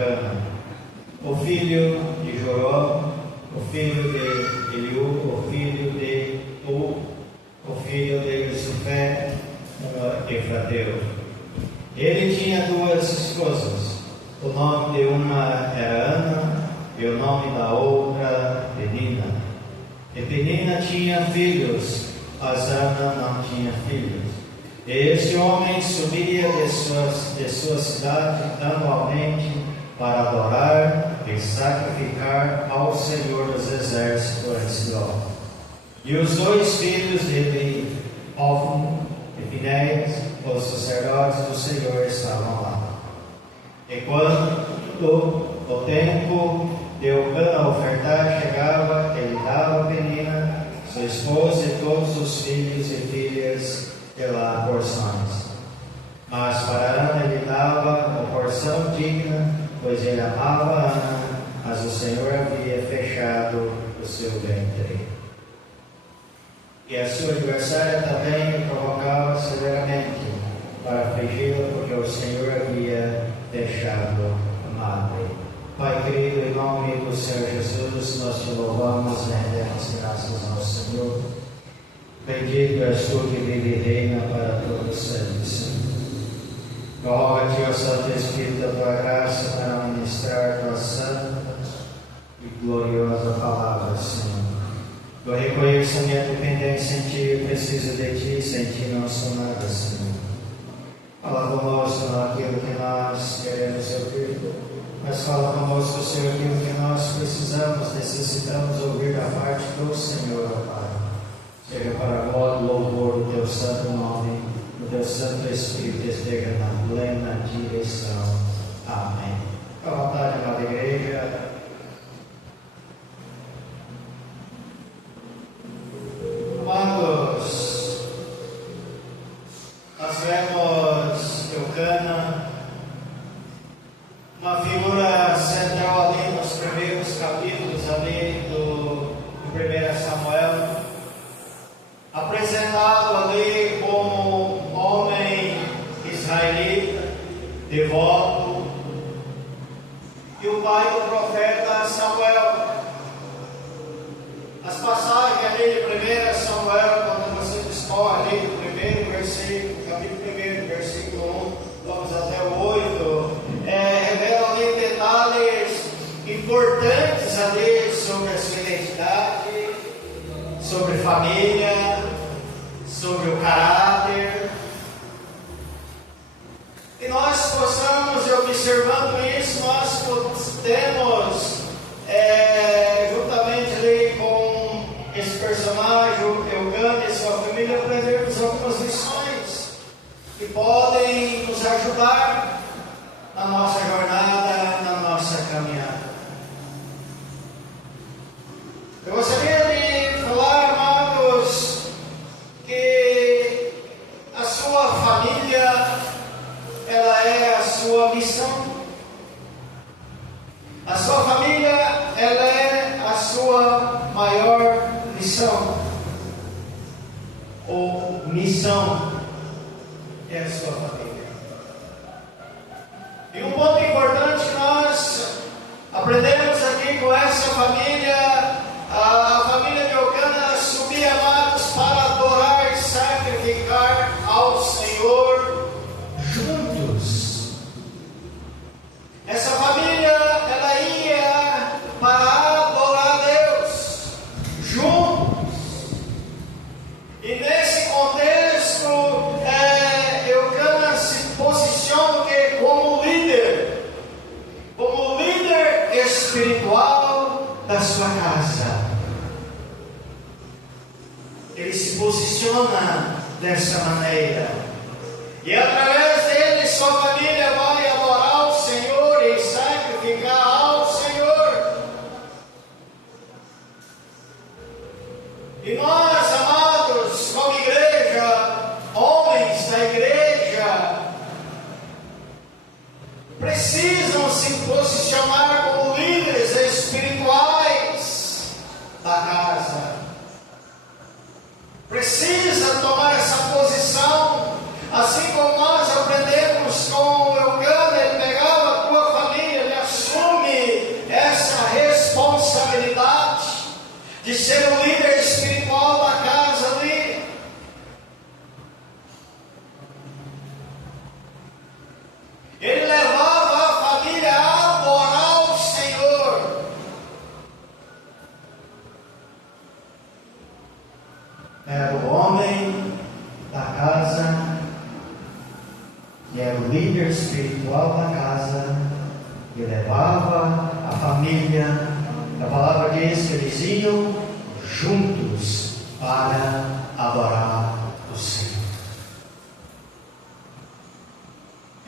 Cana, o filho de Joró, o filho de Eliú, o filho de o filho de Josufé, Efrateu. Ele tinha duas esposas. O nome de uma era Ana e o nome da outra Penina. E Penina tinha filhos, mas Ana não tinha filhos. E este homem subia de sua cidade anualmente para adorar e sacrificar ao Senhor dos Exércitos em Siló. E os dois filhos dele, Ofni e Finéias, os sacerdotes do Senhor, estavam lá. E quando o tempo de Eucana ofertar chegava, ele dava a Penina, sua esposa, e todos os filhos e filhas de lá porções. Mas para Ana ele dava a porção digna, pois ele amava Ana, mas o Senhor havia fechado o seu ventre. E a sua adversária também o provocava severamente para afligi-la, porque o Senhor havia fechado a madre. Pai querido, em nome do Senhor Jesus, nós te louvamos e rendemos graças ao Senhor. Bendito és tu que vive e reina para todos sempre, Senhor. Roga-te, ó Santo Espírito, a tua graça para ministrar a tua santa e gloriosa palavra, Senhor. Eu reconheço a minha dependência em ti, eu preciso de ti, sem ti não sou nada, Senhor. Fala conosco naquilo que nós queremos ouvir, mas fala conosco, Senhor, aquilo que nós precisamos, necessitamos ouvir da parte do Senhor, ó Pai. Seja para a glória e louvor do teu santo nome, do teu santo Espírito, esteja na plena direção. Amém. À vontade, amada igreja. Amados, nós vemos Eucana, uma figura central ali nos primeiros capítulos ali do 1 Samuel, apresentado ali como um homem israelita, devoto, e o pai do profeta Samuel. As passagens ali de 1 Samuel, quando você discorre ali do primeiro versículo, capítulo 1, versículo 1, vamos até o 8, revelam ali detalhes importantes ali sobre a sua identidade, sobre família, sobre o caráter. E nós possamos, observando isso, nós temos, juntamente ali com esse personagem, Eucana e sua família, aprendermos algumas lições que podem nos ajudar na nossa jornada, na nossa caminhada. Eu gostaria de falar, amados, que a sua família, ela é a sua missão. A sua família, ela é a sua maior missão. Ou missão é a sua família. E um ponto importante que nós aprendemos aqui com essa família, a família de Eucana subia, amados, para adorar e sacrificar ao Senhor juntos. Essa família, ela ia para adorar a Deus juntos. E nesse contexto, Eucana se posiciona como líder espiritual da sua casa. Ele se posiciona dessa maneira. E através dele, sua família vai adorar o Senhor e sacrificar ao Senhor. E nós, amados, como igreja, homens da igreja, precisam se posicionar como líderes espirituais da casa. Precisa tomar essa posição, assim como nós aprendemos com Eucana. Ele pegava a tua família, ele na casa e levava a família. A palavra diz que eles iam juntos para adorar o Senhor.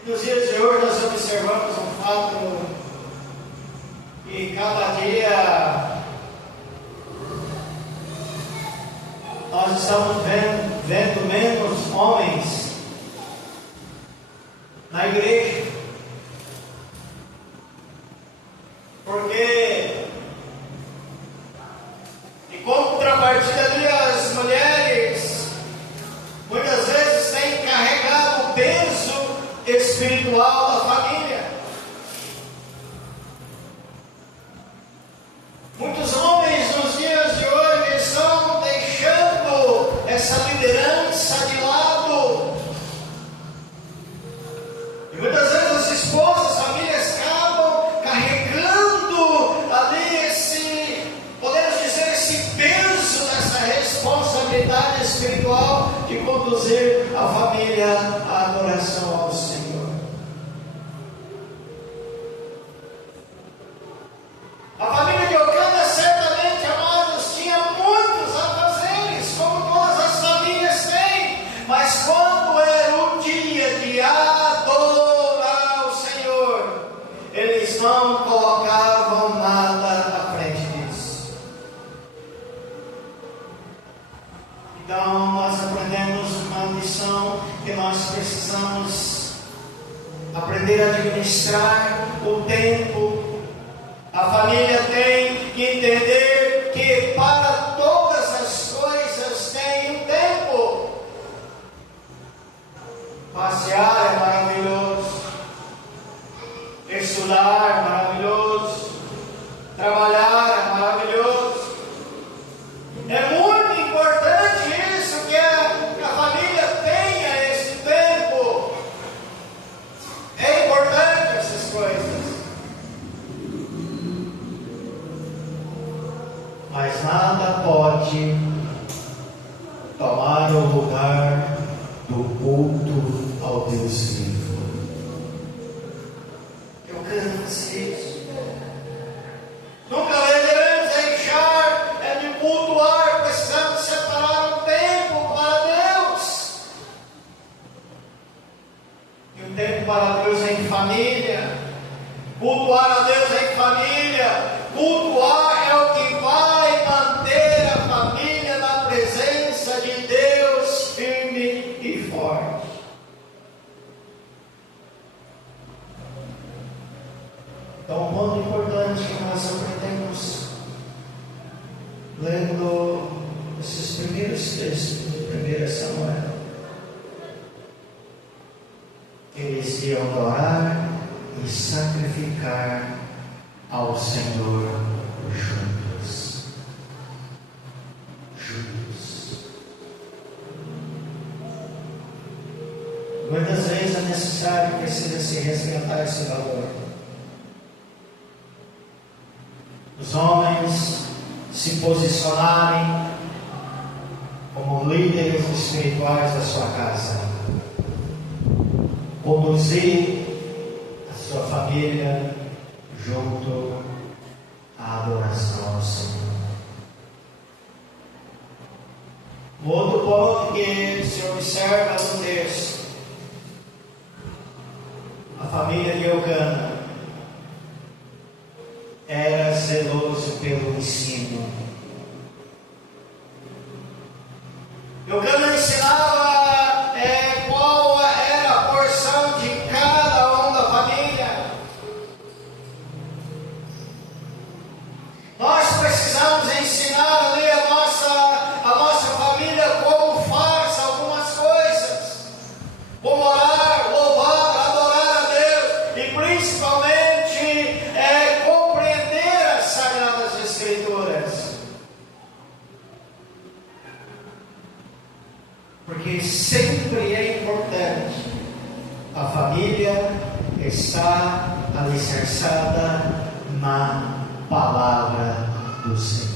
E nos dias de hoje nós observamos um fato que cada dia nós estamos vendo menos homens na igreja, porque em contrapartida ali as mulheres muitas vezes têm carregado o peso espiritual da família. Muitos homens nos dias de hoje estão deixando essa liderança de lado. E muitas vezes as esposas, as famílias acabam carregando ali esse, podemos dizer, esse peso dessa responsabilidade espiritual de conduzir a família à adoração ao Senhor. A família de Eucana, certamente, amados, tinha muitos afazeres, como todas as famílias têm, mas quando era o dia de adorar o Senhor, eles não colocavam nada à frente disso. Então, nós aprendemos uma lição que nós precisamos aprender a administrar o tempo. A família tem que entender que para todas as coisas tem um tempo. Passear é maravilhoso, estudar é maravilhoso, trabalhar é maravilhoso. É muito importante isso, que a família tenha esse tempo. É importante essas coisas. Mas nada pode tomar o lugar do culto ao Deus vivo. Eu quero dizer isso. Nunca devemos deixar de cultuar, precisamos separar um tempo para Deus. E um tempo para Deus é em família. Cultuar a Deus é em família. Cultuar é o que vai manter a família na presença de Deus firme e forte. Então, um ponto importante que nós aprendemos lendo esses primeiros textos de 1 Samuel. Eles iam adorar e sacrificar ao Senhor juntos. Muitas vezes é necessário, precisa se resgatar esse valor. Os homens se posicionarem como líderes espirituais da sua casa, conduzir a sua família junto à adoração ao Senhor. Um outro ponto que se observa no texto: a família de Eucana era zeloso pelo ensino. Eucana ensinava qual era a porção de cada um da família. Nós precisamos ensinar ali a nossa família como faz algumas coisas, como orar, louvar, adorar a Deus e principalmente compreender as Sagradas Escrituras. Porque sempre é importante a família estar alicerçada na palavra do Senhor.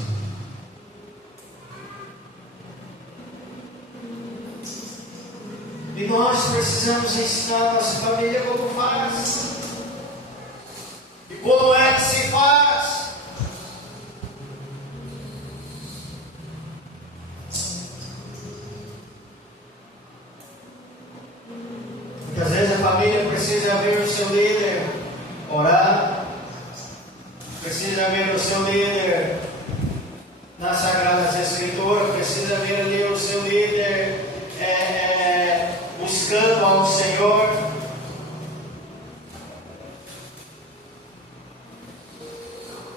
E nós precisamos ensinar a nossa família como faz. seu líder orar, precisa ver o seu líder nas Sagradas Escrituras, precisa ver ali o seu líder buscando ao Senhor.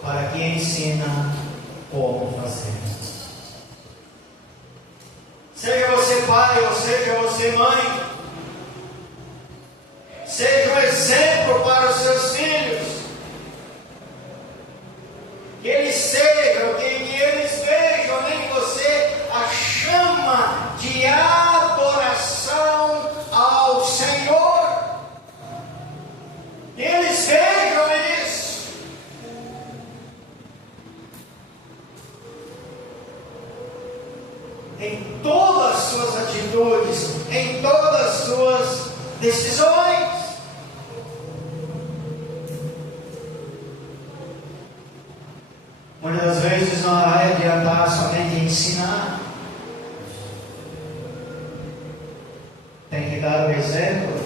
Para que ensina como fazer. Seja você pai ou seja você mãe, seja um exemplo para os seus filhos, que eles sejam, que eles vejam em você a chama de adoração ao Senhor, que eles vejam isso. Em todas as suas atitudes, em todas as suas decisões. Muitas das vezes não vai adiantar somente ensinar. Tem que dar o exemplo.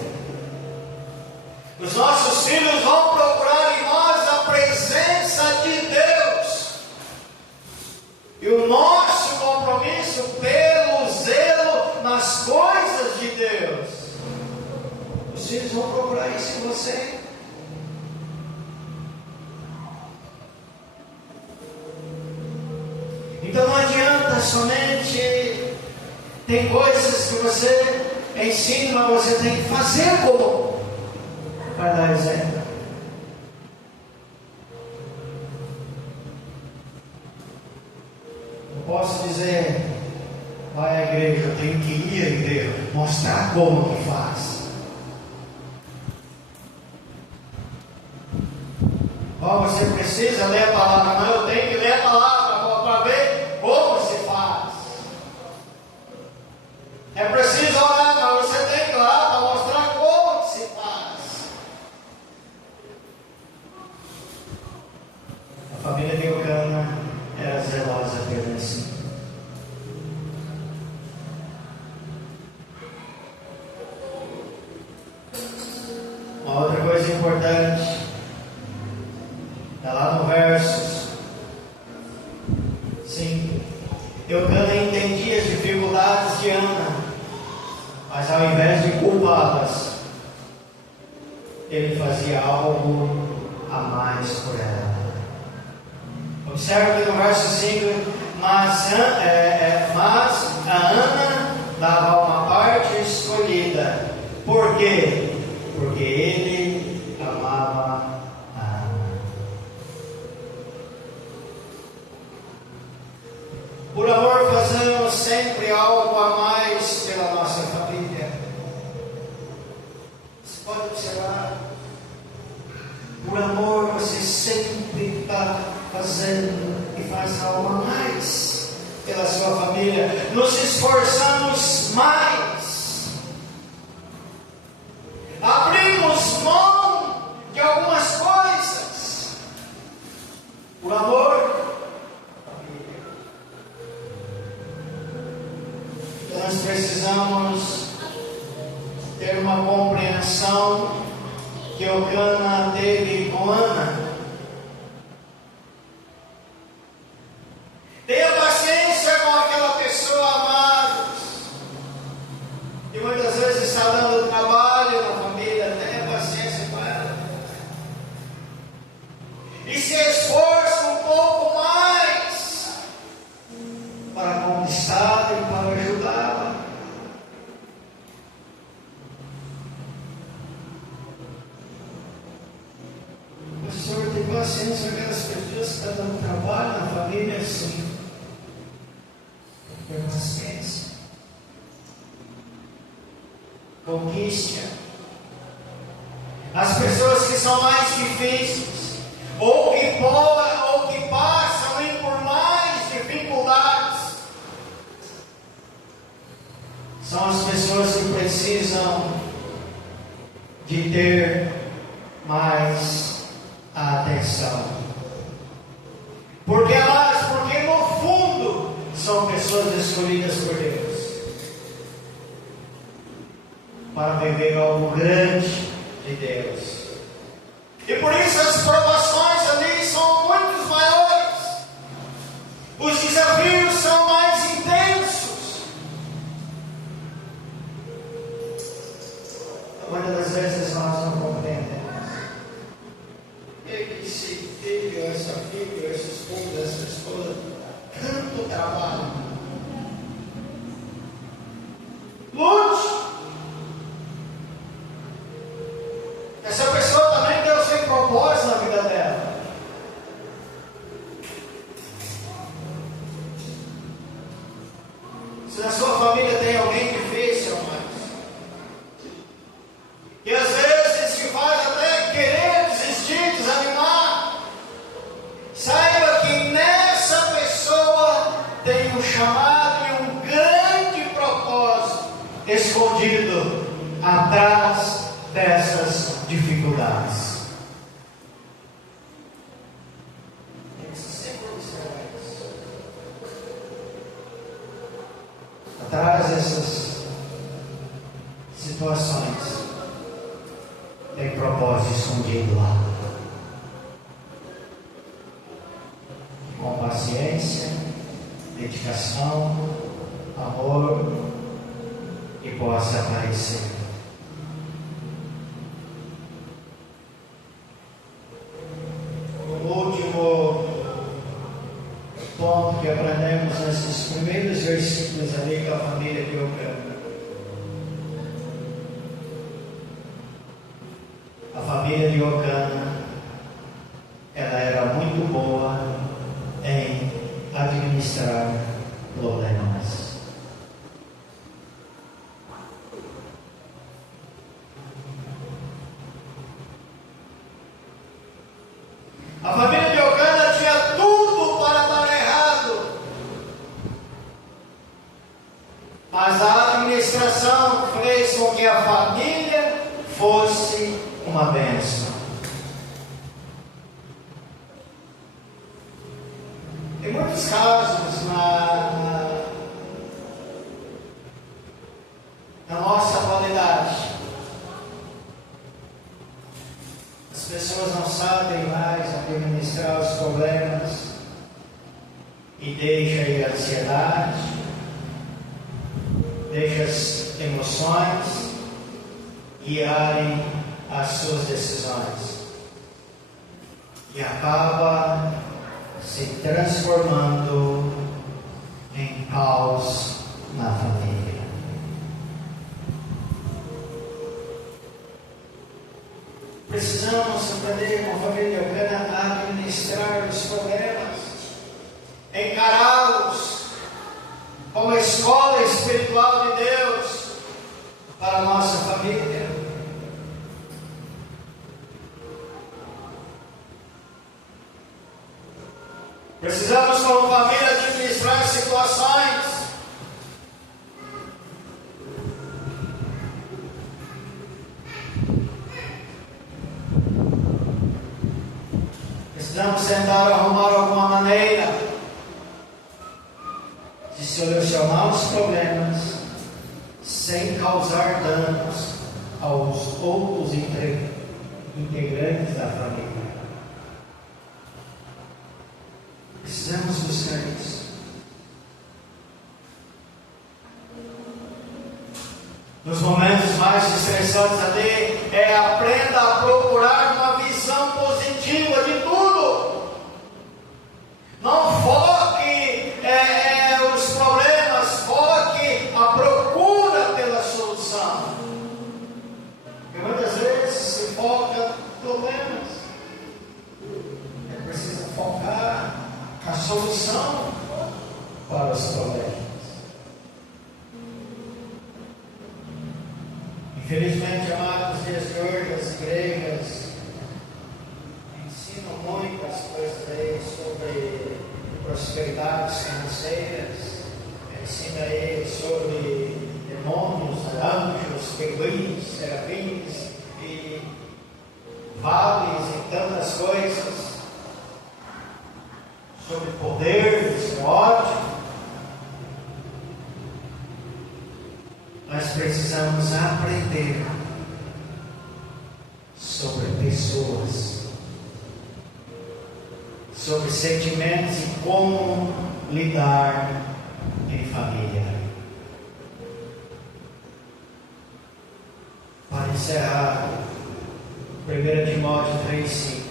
Os nossos filhos vão procurar em nós a presença de Deus. E o nosso compromisso pelo zelo nas coisas de Deus. Os filhos vão procurar isso em você. Então não adianta somente. Tem coisas que você ensina, mas você tem que fazer como para dar exemplo. Posso dizer, vai à igreja, eu tenho que ir à igreja, mostrar como que faz. Você precisa ler a palavra, não, eu tenho que ler a palavra para ver como se faz. É preciso orar, mas você tem que ir lá para mostrar como se faz. A família de Eucana era zelosa pelo ensino. Uma outra coisa importante, está lá no versos 5. Eucana entendia as dificuldades de Ana, mas ao invés de culpá-las, ele fazia algo a mais por ela. Observe que no verso 5, mas a Ana dava uma parte escolhida. Por quê? Porque ele amava a Ana. Por amor fazemos sempre algo a mais pela nossa família. Você pode observar. Por amor você sempre está fazendo e faz algo a mais pela sua família. Nos esforçamos mais. Abrimos mão de algumas coisas por amor. Então nós precisamos ter uma compreensão que Eucana teve com Ana. Tenha paciência com aquela pessoa, amados. E muitas vezes está dando trabalho na família. Tenha paciência com ela. E se esforce um pouco mais para conquistá-la e para ajudá-la. O Senhor tem paciência com aquelas pessoas que estão dando trabalho na família, sim. Persistência. Conquiste-a. As pessoas que são mais difíceis, ou que passam por mais dificuldades, são as pessoas que precisam de ter mais atenção. Porque no fundo são pessoas escolhidas por Deus para viver algo grande de Deus. esse filho, essa filha, essa esposa, tanto trabalho. Lute! Essa pessoa também Deus tem propósito na vida dela. Se na sua família tem alguém difícil, e às vezes te faz até querer desistir, desanimar, saiba que nessa pessoa tem um chamado e um grande propósito escondido atrás dessas dificuldades. Tem que sempre observar isso. Atrás dessas situações tem propósito escondido lá. Com paciência, dedicação, amor, e possa aparecer. O último ponto que aprendemos nesses primeiros versículos ali com a família de Eucana. A família de Eucana, ela era muito boa em administrar problemas. A família de Eucana tinha tudo para dar errado, mas a administração fez com que a família fosse uma bênção. Em muitos casos na nossa atualidade, as pessoas não sabem mais administrar os problemas e deixam aí a ansiedade, deixam as emoções guiarem as suas decisões e acaba se transformando em caos na família. Precisamos aprender com a família Eucana a administrar os problemas, encará-los como a escola espiritual de Deus para a nossa família. Precisamos, como família, administrar situações precisamos sentar e arrumar alguma maneira de solucionar os problemas sem causar danos aos outros integrantes da família. Precisamos buscar isso. Nos momentos mais estressantes ali, aprenda a procurar uma visão positiva de tudo. Não foque os problemas, foque a procura pela solução. Porque muitas vezes se foca problemas. É preciso focar a solução para os problemas. Infelizmente, amados, nos dias de hoje, as igrejas ensinam muitas coisas aí sobre prosperidades financeiras, ensina aí sobre demônios, anjos, querubins, serafins e vales e tantas coisas, sobre poder, sobre ódio. Nós precisamos aprender sobre pessoas, sobre sentimentos e como lidar em família. Para encerrar, 1 Timóteo 3,5.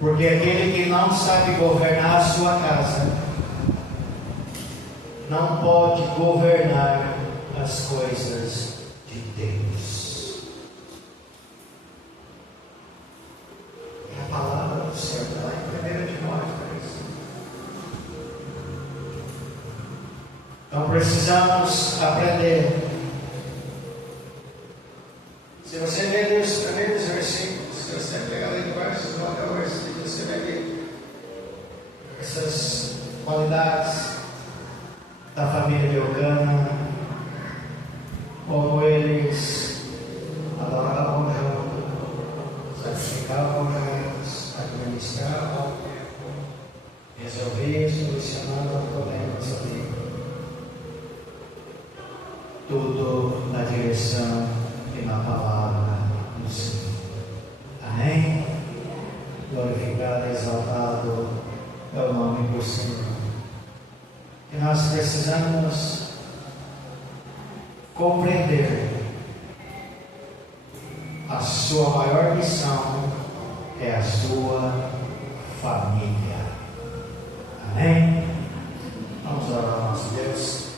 Porque aquele que não sabe governar a sua casa, não pode governar as coisas de Deus. É a palavra do Senhor, está lá em 1 Timóteo 3. Então precisamos aprender. Se você ler os primeiros versículos, se você pegar ali do verso 9 ao versículo, você vai ver essas qualidades da família de Eucana, como eles adoravam juntos, sacrificavam juntos, administravam, resolviam, solucionavam problemas ali. Tudo na direção e na palavra do Senhor. Amém? Glorificado e exaltado é o nome do Senhor. E nós precisamos compreender a sua maior missão é a sua família. Amém? Vamos orar ao nosso Deus.